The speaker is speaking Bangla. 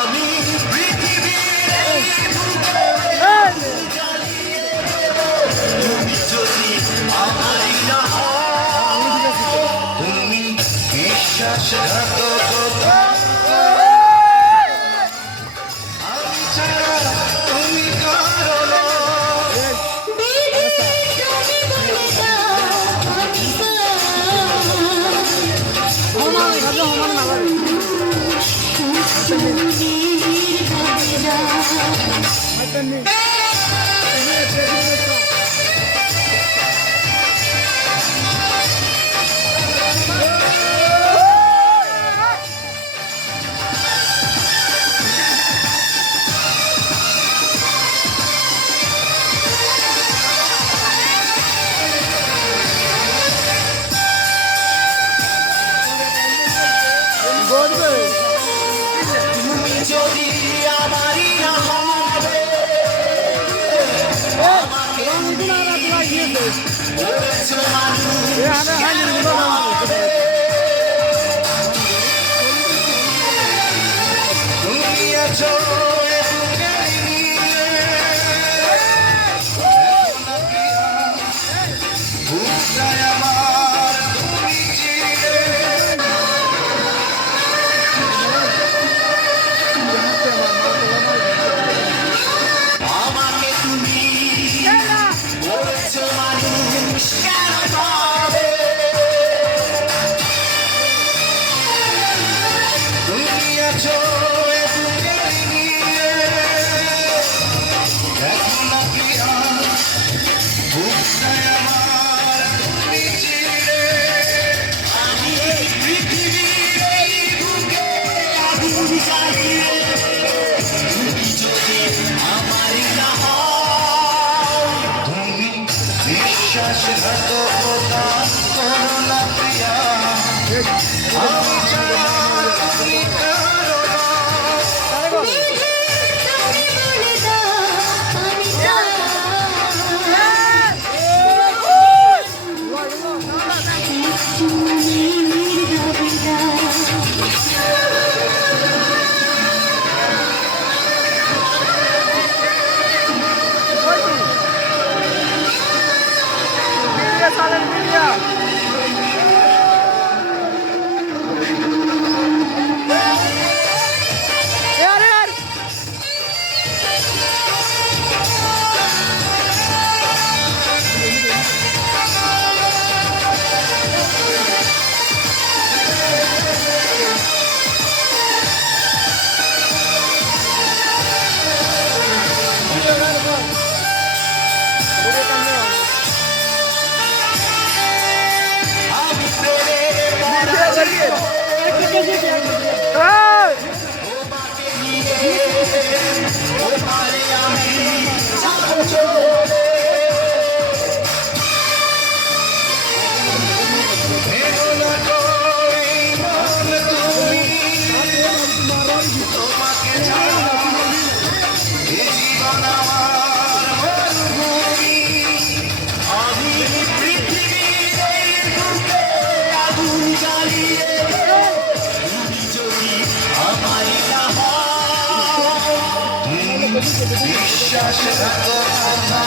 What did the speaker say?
আমি পৃথিবীর এই তুমি যদি আমারই না হও, তুমি বিশ্বাসঘাতকতা আমি ছাড়া তুমি কারো না। তুমি যদি আমারই না হবে, বলেছো মানুষ হবে, তুমি আছো এ বুকে নিয়ে, বুকটায় আমার তুমি চিরে। আমাকে তুমি বলেছো মানুষ কেন পাবে, তুমি আছো এ বুকে নিয়ে, দেখো না প্রিয়া বুকটায় আমার তুমি চিরে। আমি পৃথিবীর এই বুকে আগুন জ্বালিয়ে, তুমি যদি আমারই না হও, তুমি বিশ্বাসঘাতকতা করো না প্রিয়া, আমি ছাড়া তুমি কারো না। আমি প্রেমে পড়া তোমাকে নিয়ে, ওপারে আমি যাবো চলে। ভেবো না গো এই মন তুমি, তোমাকে ছাড়া এ জীবন আমার মরুভূমি। আমি পৃথিবীর এই বুকে আগুন জ্বালিয়ে, তুমি যদি আমারই না হও, বিশ্বাসঘাতকতা